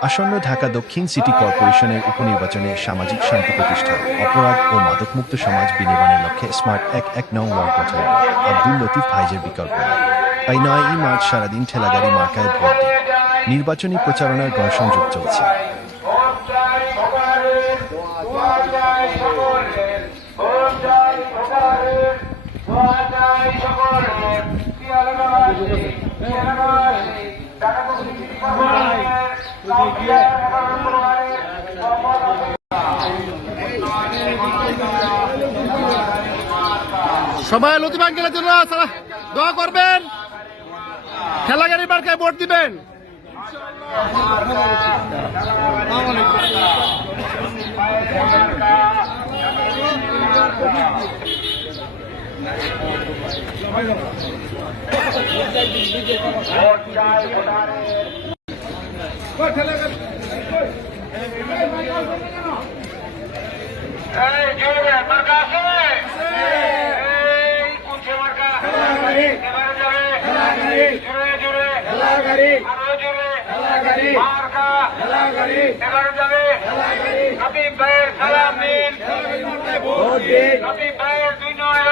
আসন্ন ঢাকা দক্ষিণ সিটি কর্পোরেশনের উপনির্বাচনে সামাজিক শান্তি প্রতিষ্ঠা, অপরাধ ও মাদকমুক্ত সমাজ বিনির্মাণের লক্ষ্যে স্মার্ট এক এক নং ওয়ার্ড গঠন আব্দুল লতিফ ভাইজের বিকল্প। তাই নয় ই মার্চ সারাদিন ঠেলাগাড়ি মার্কায় ভোট দিন। নির্বাচনী প্রচারণার গণসংযোগ চলছে। সবাই লতিফ আঙ্কেলের জন্য দোয়া করবেন। খেলাগাড়ি মার্কায় ভোট দিবেন। সালাম নিন। হাবিব ভাইয়ের দুই নয়ন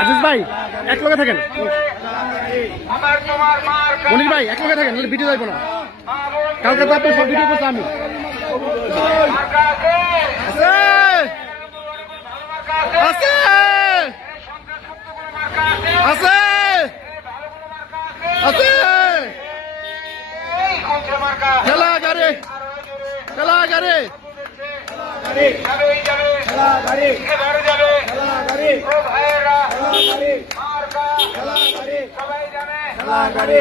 আজিজ ভাই এক লগে থাকেন। মনির ভাই এক লগে থাকেন নাহলে ভিডিও যাইব না। কালকে তো আপনি সব ভিডিও করছে আমি। আছে। আছে। আছে। কোনছে মার্কা খেলা গাড়ি খেলা গাড়ি জানে